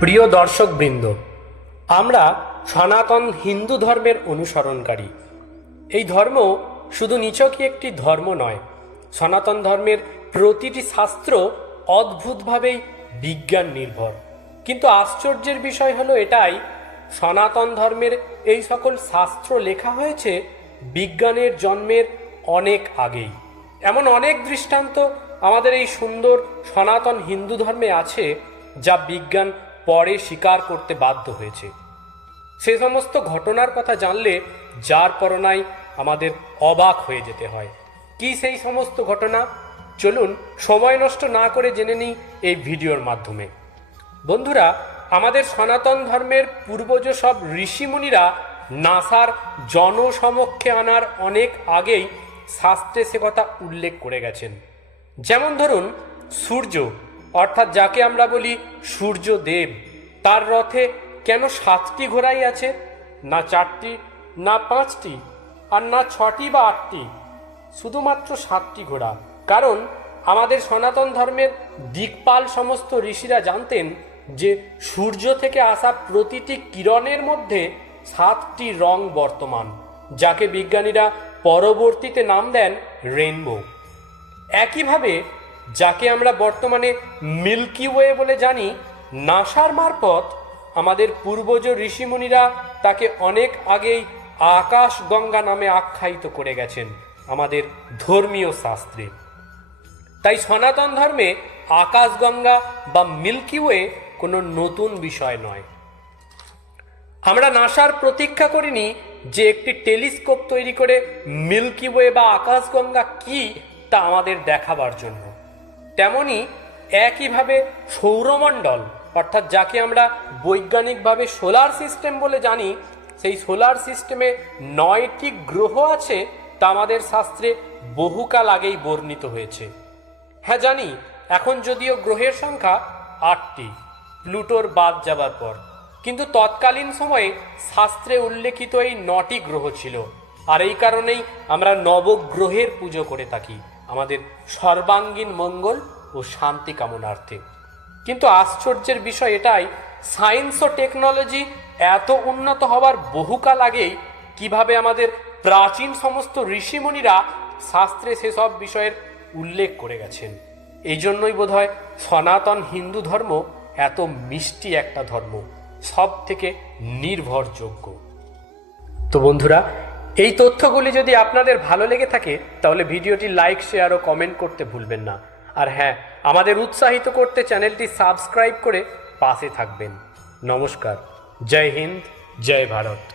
প্রিয় দর্শকবৃন্দ, আমরা সনাতন হিন্দু ধর্মের অনুসরণকারী। এই ধর্ম শুধু নিচকই একটি ধর্ম নয়, সনাতন ধর্মের প্রতিটি শাস্ত্র অদ্ভুতভাবেই বিজ্ঞান নির্ভর কিন্তু আশ্চর্যের বিষয় হলো এটাই, সনাতন ধর্মের এই সকল শাস্ত্র লেখা হয়েছে বিজ্ঞানের জন্মের অনেক আগেই। এমন অনেক দৃষ্টান্ত আমাদের এই সুন্দর সনাতন হিন্দু ধর্মে আছে যা বিজ্ঞান পরে স্বীকার করতে বাধ্য হয়েছে। সে সমস্ত ঘটনার কথা জানলে যার পরনাই আমাদের অবাক হয়ে যেতে হয়। কি সেই সমস্ত ঘটনা? চলুন সময় নষ্ট না করে জেনে নিই এই ভিডিওর মাধ্যমে। বন্ধুরা, আমাদের সনাতন ধর্মের পূর্বজ সব ঋষিমুনিরা নাসার জনসমক্ষে আনার অনেক আগেই শাস্ত্রে সে কথা উল্লেখ করে গেছেন। যেমন ধরুন, সূর্য অর্থাৎ যাকে আমরা বলি সূর্য দেব তার রথে কেন সাতটি ঘোড়াই আছে? না চারটি, না পাঁচটি, আর না ছটি বা আটটি? শুধুমাত্র সাতটি ঘোড়া। কারণ আমাদের সনাতন ধর্মের দিকপাল সমস্ত ঋষিরা জানতেন যে সূর্য থেকে আসা প্রতিটি কিরণের মধ্যে সাতটি রং বর্তমান, যাকে বিজ্ঞানীরা পরবর্তীতে নাম দেন রেনবো একইভাবে যাকে আমরা বর্তমানে মিল্কি ওয়ে বলে জানি নাসার মারফত আমাদের পূর্বজ ঋষিমুনিরা তাকে অনেক আগেই আকাশ গঙ্গা নামে আখ্যায়িত করে গেছেন আমাদের ধর্মীয় শাস্ত্রে। তাই সনাতন ধর্মে আকাশগঙ্গা বা মিল্কি ওয়ে কোনো নতুন বিষয় নয়। আমরা নাসার প্রতীক্ষা করিনি যে একটি টেলিস্কোপ তৈরি করে মিল্কি ওয়ে বা আকাশগঙ্গা কি তা আমাদের দেখাবার জন্য। তেমনি একইভাবে সৌরমণ্ডল, অর্থাৎ যাকে আমরা বৈজ্ঞানিকভাবে সোলার সিস্টেম বলে জানি, সেই সোলার সিস্টেমে নয়টি গ্রহ আছে, তা আমাদের শাস্ত্রে বহুকাল আগেই বর্ণিত হয়েছে। হ্যাঁ জানি, এখন যদিও গ্রহের সংখ্যা আটটি, প্লুটোর বাদ যাবার পর। কিন্তু তৎকালীন সময়ে শাস্ত্রে উল্লেখিত এই নটি গ্রহ ছিল, আর এই কারণেই আমরা নবগ্রহের পুজো করে থাকি। আমাদের সর্বাঙ্গীন মঙ্গল ও শান্তি কামনার্থে। কিন্তু আশ্চর্যের বিষয় এটাই, সায়েন্স ও টেকনোলজি এত উন্নত হওয়ার বহুকাল আগেই কীভাবে আমাদের প্রাচীন সমস্ত ঋষিমুনিরা শাস্ত্রে সেসব বিষয়ের উল্লেখ করে গেছেন। এই জন্যই বোধহয় সনাতন হিন্দু ধর্ম এত মিষ্টি একটা ধর্ম সব থেকে নির্ভরযোগ্য। তো বন্ধুরা এই তথ্যগুলি যদি আপনাদের ভালো লেগে থাকে, তাহলে ভিডিওটি লাইক, শেয়ার ও কমেন্ট করতে ভুলবেন না। আর হ্যাঁ আমাদের উৎসাহিত করতে চ্যানেলটি সাবস্ক্রাইব করে পাশে থাকবেন। নমস্কার। জয় হিন্দ, জয় ভারত।